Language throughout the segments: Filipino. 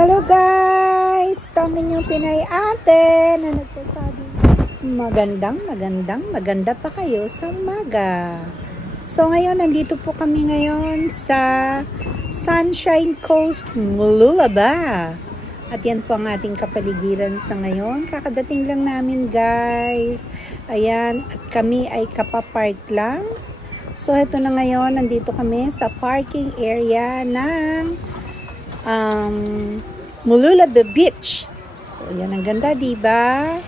Hello guys! Tama yung Pinay ate na nagsasabi maganda pa kayo sa umaga. So ngayon, nandito po kami ngayon sa Sunshine Coast, Mooloolaba. At yan po ang ating kapaligiran sa ngayon. Kakadating lang namin guys. Ayan, at kami ay kapapark lang. So ito na ngayon, nandito kami sa parking area ng Mooloolaba Beach. So yan, ang ganda, diba?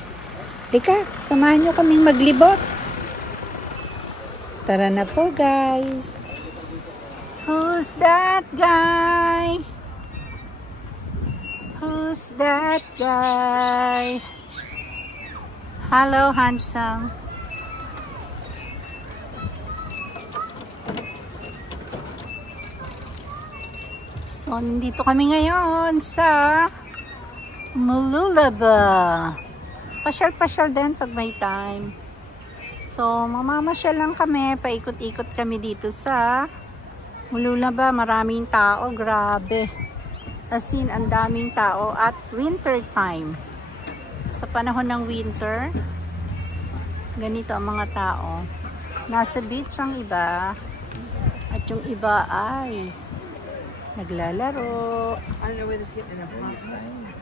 Lika, samahan nyo kaming maglibot. Tara na po guys. Who's that guy? Who's that guy? Hello, handsome. So, nandito kami ngayon sa Mooloolaba. Pasyal-pasyal din pag may time. So, mamamasyal lang kami. Paikot-ikot kami dito sa Mooloolaba. Maraming tao. Grabe. As in, ang daming tao at winter time. Sa panahon ng winter, ganito ang mga tao. Nasa beach ang iba. At yung iba ay naglalaro. I don't know where this getting enough months time.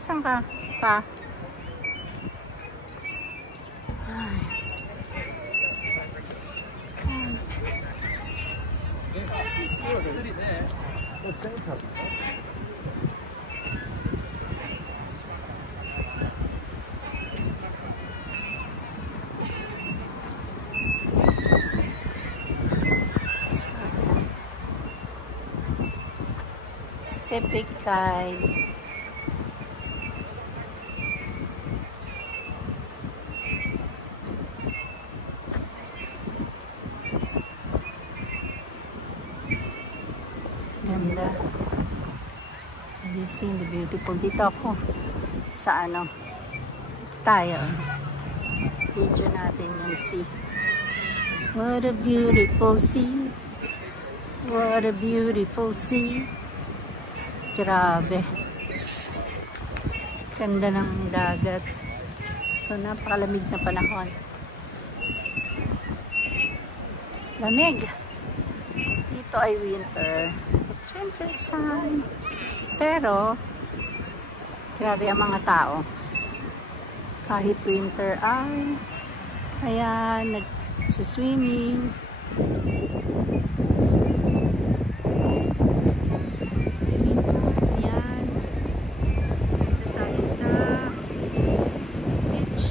Saan ka pa? Ay. Sepikay. Ganda. Have you seen the beautiful? Dito ako sa ano. Dito tayo. Video natin yung sea. What a beautiful sea. What a beautiful sea. Grabe. Ganda ng dagat. So, napakalamig na panahon. Lamig. Dito ay winter. It's winter time. Pero, grabe ang mga tao. Kahit winter ay, ayan, nag-swimming. Swimming time. Ayan. Dito tayo sa beach.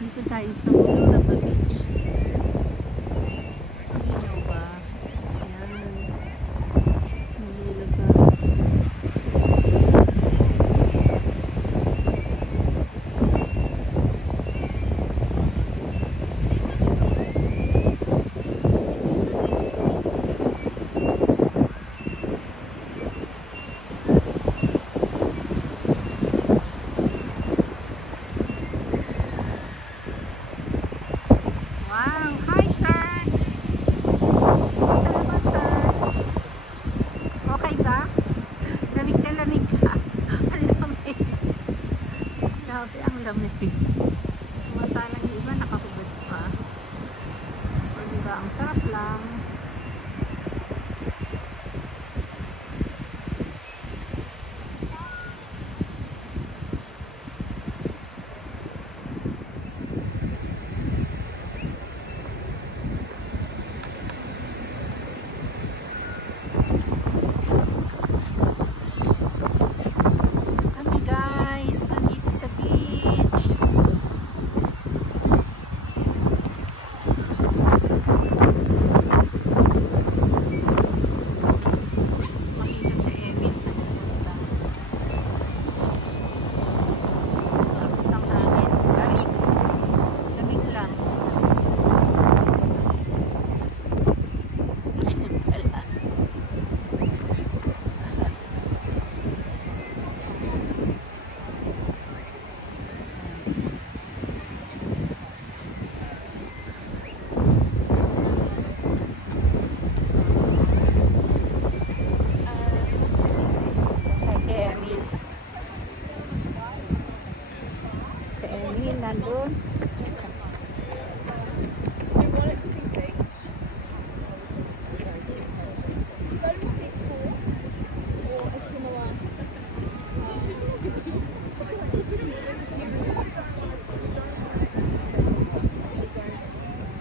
Dito tayo sa Mooloolaba Beach. Ano ba? Ayan. Mooloolaba. Wow! Hi, sir! Gusto naman, sir? Okay ba? Lamig na lamig ka. Ang lamig. Grabe ang lamig. Samantalang yung iba nakahubad pa. So, diba, ang sarap lang. Emil, nandun.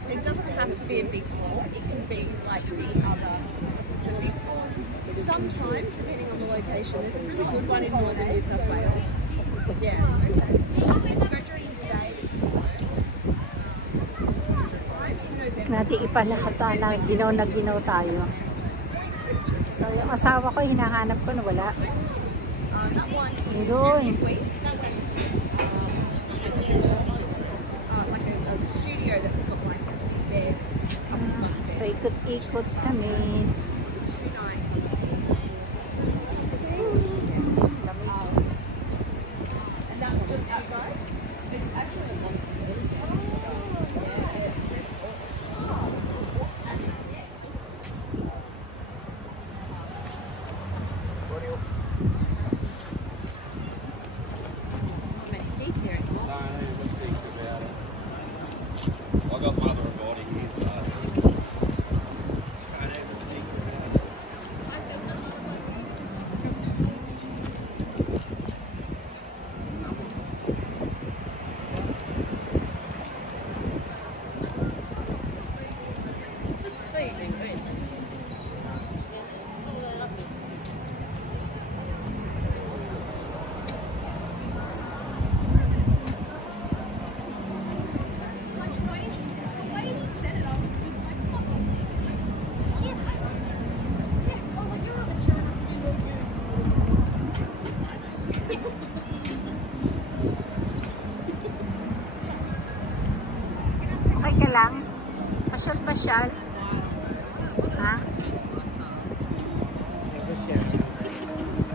It doesn't have to be a big four. It can be like the big four. Sometimes, depending on the location, there's a really good one in northern New South Wales. Yeah. Natin ipalakata na ginaw na ginaw tayo. So yung asawa ko hinahanap ko na wala. Doon. So ikot-ikot kami. I got mother avoiding his can't even think about it. Okay ka lang? Pasyal-pasyal? Ha?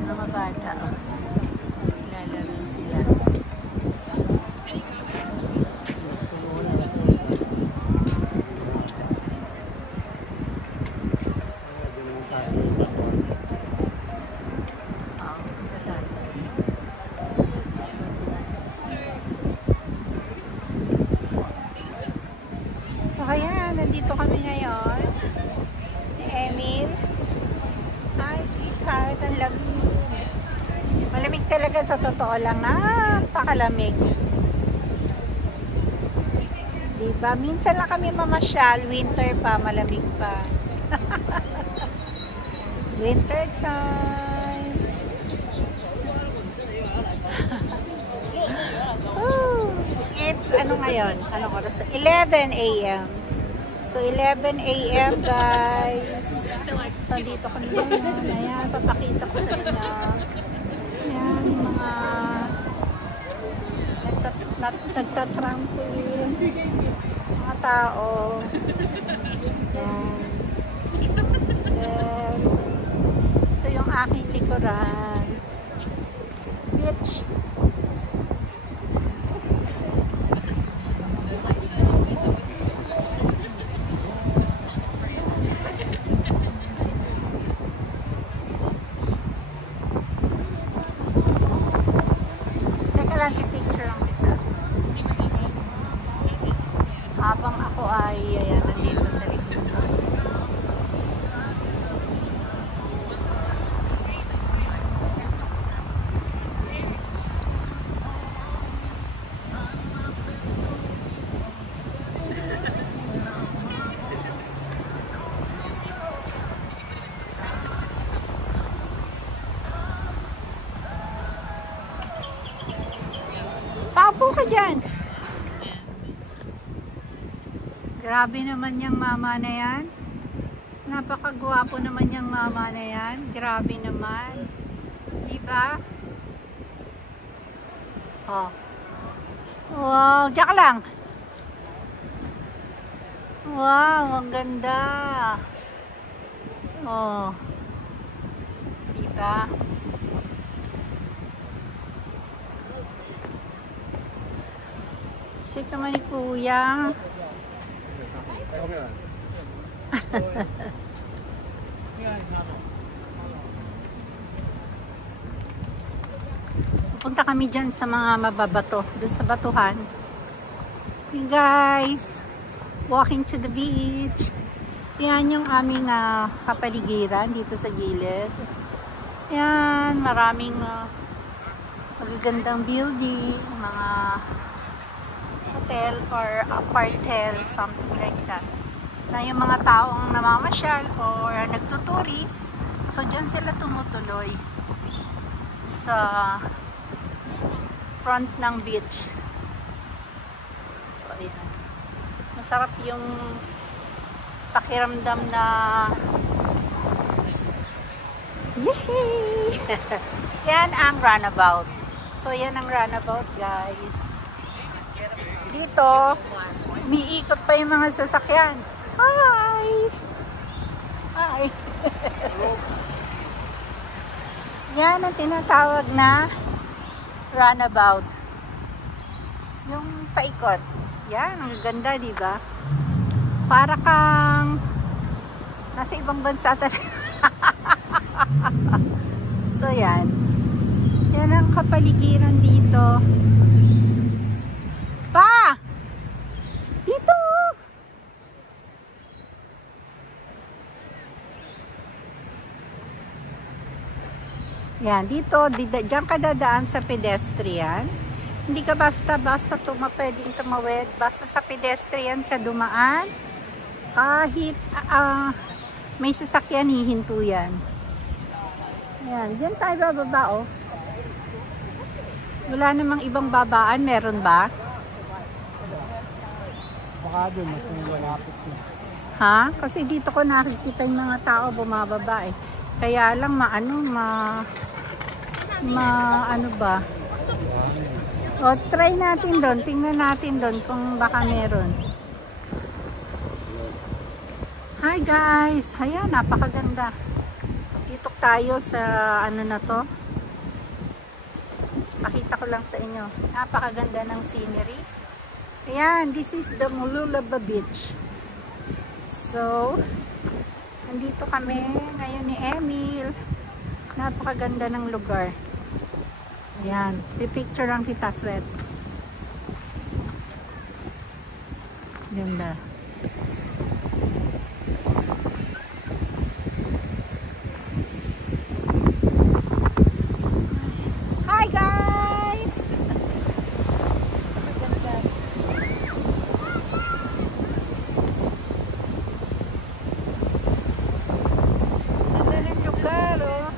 Mga bata, oh. Lalaro sila. So ayan, nandito kami ngayon ni Emil. Hi sweetheart, ang lamig. Malamig talaga sa totoo lang, napakalamig. Diba? Minsan lang kami mamasyal, winter pa, malamig pa. Winter time. It's ano ngayon? Anong oras? 11 a.m. So 11 a.m. guys. So dito kami ngayon. Ayan, papakita ko sa inyo. Ayan, yung mga nagtatrampoline. Mga tao. Ayan. Then, ito yung aking likuran. Beach. Picture lang kita. Habang ako ay ayan, nandito sa likod. Paupo ka dyan. Grabe naman yung mama na yan. Napakagwapo naman yung mama na yan. Grabe naman. Diba? Oh. Wow, diyan ka lang. Wow, ang ganda. Oh. Diba? Sweet naman ni Kuya. Punta kami dyan sa mga mababato, doon sa batuhan. You guys, walking to the beach. Yan yung aming kapaligiran dito sa gilid. Yan, maraming magagandang building, mga hotel or apartel, something like that. Na yung mga taong namamasyal or nagtuturis, so dyan sila tumutuloy sa front ng beach. So ayan, masarap yung pakiramdam na yehey! Yan ang runabout. So yan ang runabout, guys. Dito umiikot pa yung mga sasakyan. Hi! Hi! Yan ang tinatawag na runabout. Yung paikot. Yan, ang ganda, di ba? Para kang nasa ibang bansa talaga. So, yan. Yan ang kapaligiran dito. Pa! Dito! Yan, dito, diyan ka dadaan sa pedestrian. Hindi ka basta-basta pwedeng tumawid. Basta sa pedestrian ka dumaan. Kahit may sasakyan, hihinto yan. Yan, diyan tayo bababa, oh. Wala namang ibang babaan, meron ba? Baka doon, mas malapit na. Ha? Kasi dito ko nakikita yung mga tao bumababa eh. Kaya lang ano ba? O, try natin doon. Tingnan natin doon kung baka meron. Hi guys! Ayan, napakaganda. Dito tayo sa ano na to. Pakita ko lang sa inyo. Napakaganda ng scenery. Ayan, this is the Mooloolaba Beach. So, nandito kami ngayon ni Emil. Napakaganda ng lugar. Ayan, pipicture lang kita, sweat. Ganda. Hi guys! Ganda. Ganda ng lugar, oh.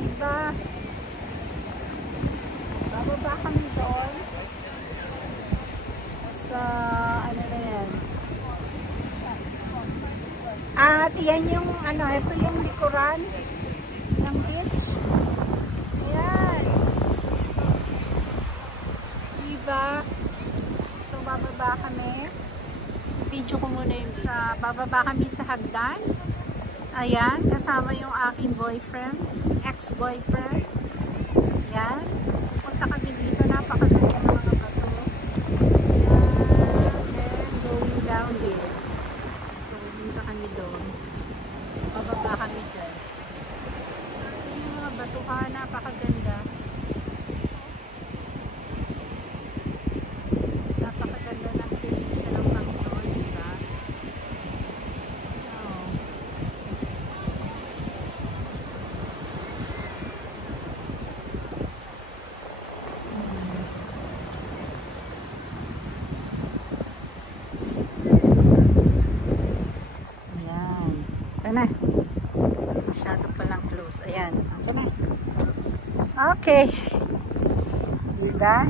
Diba? Bababa kami doon sa ano na yan. At yan yung ano, ito yung likuran ng beach. Ayan. Diba? So bababa kami. Video ko muna yung bababa kami sa hagdan. Ayan, kasama yung aking boyfriend, ex-boyfriend. Ayan, punta kami dito, napakaganda ng mga bato. And then, going down there. So, punta kami doon. Bababa kami dyan. Yung mga batuhan, napakaganda. Napakaganda ng creation ng Panginoon, diba? Na. Masyado palang close. Ayan. Diyan na. Okay. Diba?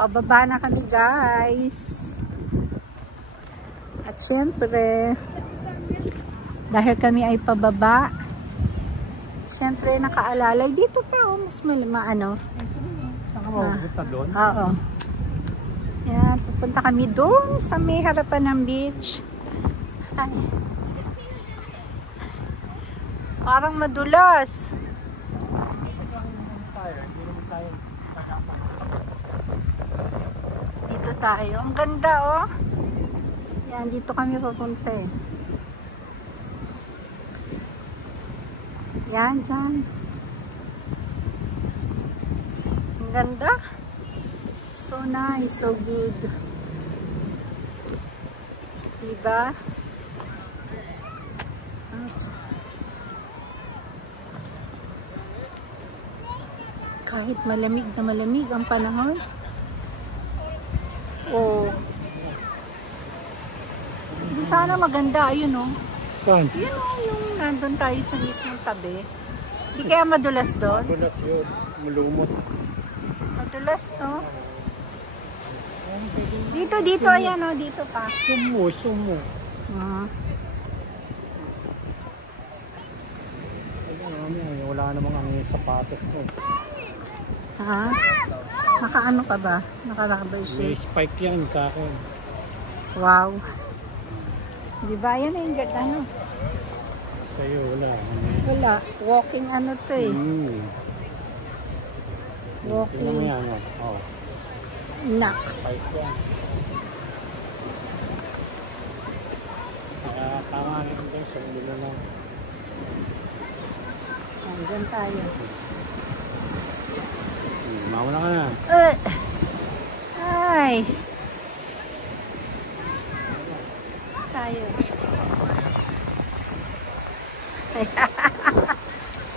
Pababa na kami, guys. At syempre, dahil kami ay pababa, syempre nakaalalay. Dito pa, oh, mas ano. mapupunta doon? Oo. Yan, pupunta kami doon sa may harapan ng beach. Ay. Parang madulas. Dito tayo. Ang ganda, oh. Yan, dito kami papunta eh. Yan, dyan. Ang ganda. So nice, so good. Diba? Kahit malamig na malamig ang panahon. Oh. Hindi sana maganda, ayun oh. Saan? Yun oh, yung nandun tayo sa mismong tabi. Hindi kaya madulas doon? Madulas yun. Malumot. Madulas to. Dito, ayan oh, dito pa. Sumo. Wala namang ang sapatos ko. Ha? Naka-ano ka ba? Naka-rubber May shoes? spike yan, kakin. Wow. Di ba? Yan yung ano? Sa'yo, wala. Wala. Walking ano to eh. Tingnan mo Walking yan. Oh. knocks. Spike yan. Tama rin din sa ulo na lang. Diyan tayo. Mauna ka na. Ay. Tayo.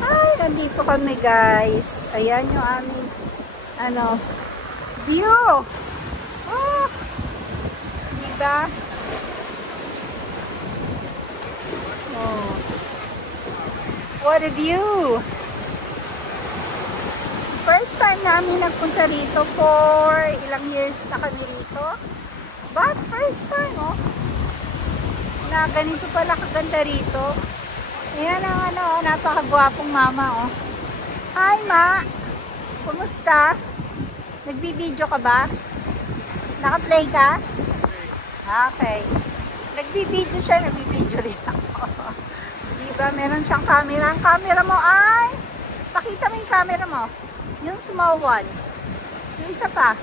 Ay, nandito kami guys. Ayan yung aming view. Oh. Diba? Oh. What a view! First time namin nagpunta rito for ilang years na kami rito. But first time, oh. Na ganito pala kaganda rito. Ayan ang napakagwapong mama, oh. Hi, Ma! Kumusta? Nagbibideo ka ba? Naka-play ka? Okay. Nagbibideo siya, nagbibideo rin ako. Diba? Meron siyang camera. Ang camera mo ay, pakita mo yung camera mo. Yung small one. Yung isa pa.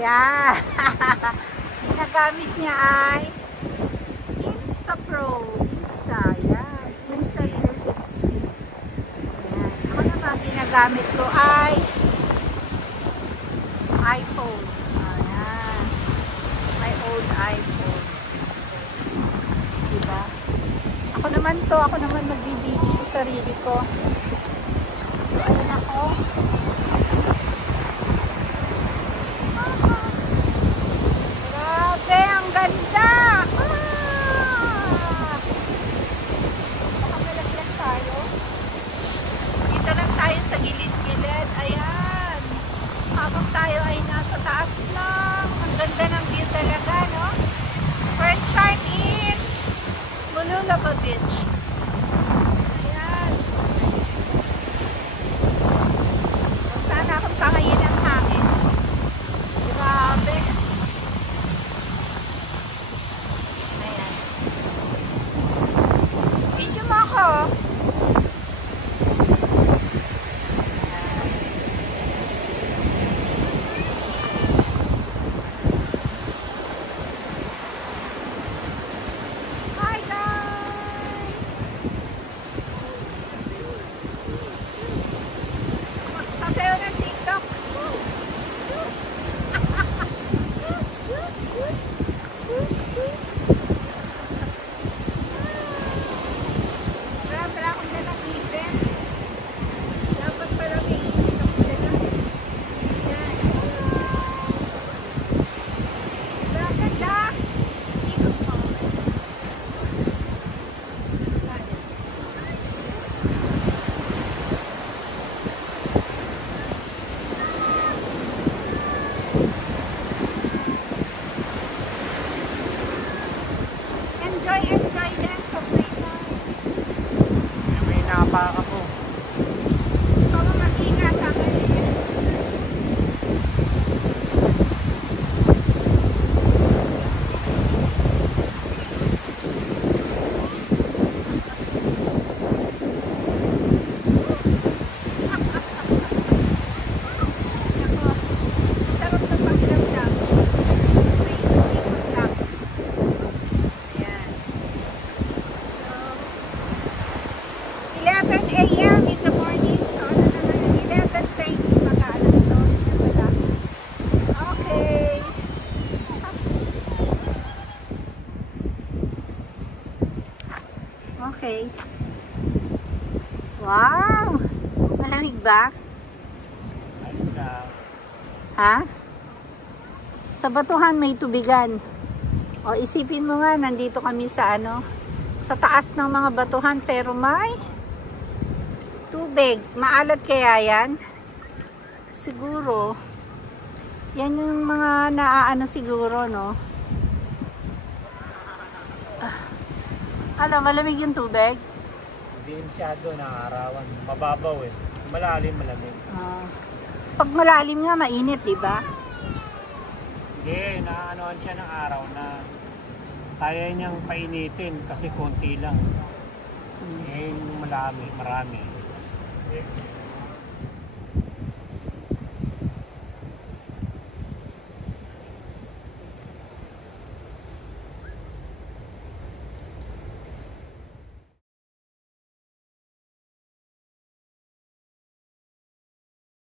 Yan. Ginagamit niya ay Insta Pro. Insta. Yan. Insta 360. Yan. Ako naman, ginagamit ko ay iPhone. Ayan. My old iPhone. Diba? Ako naman magbibideo sa sarili ko. Ayan ako. Grabe, ang ganda! Baka malaglag tayo. Dito lang tayo sa gilid-gilid. Ayan. Habang tayo ay nasa taas lang. Ang ganda ng view talaga, no? First time in Mululaba Beach. Ayan. Sana akong tangayin ang hangin. Grabe. Ayan. Video mo ako. Hi guys! Okay. Wow! Malamig ba? Ayos na. Ha? Sa batuhan may tubigan. O isipin mo nga, nandito kami sa ano, sa taas ng mga batuhan pero may tubig. Maalat kaya yan? Siguro. Yan yung mga naaano siguro, no? Ano, malamig yung tubig? Hindi masyado nakarawan. Mababaw eh. Malalim, malamig. Pag malalim nga, mainit, di ba? Hindi, naanoan siya ng araw na kaya niyang painitin kasi konti lang. Eh, marami.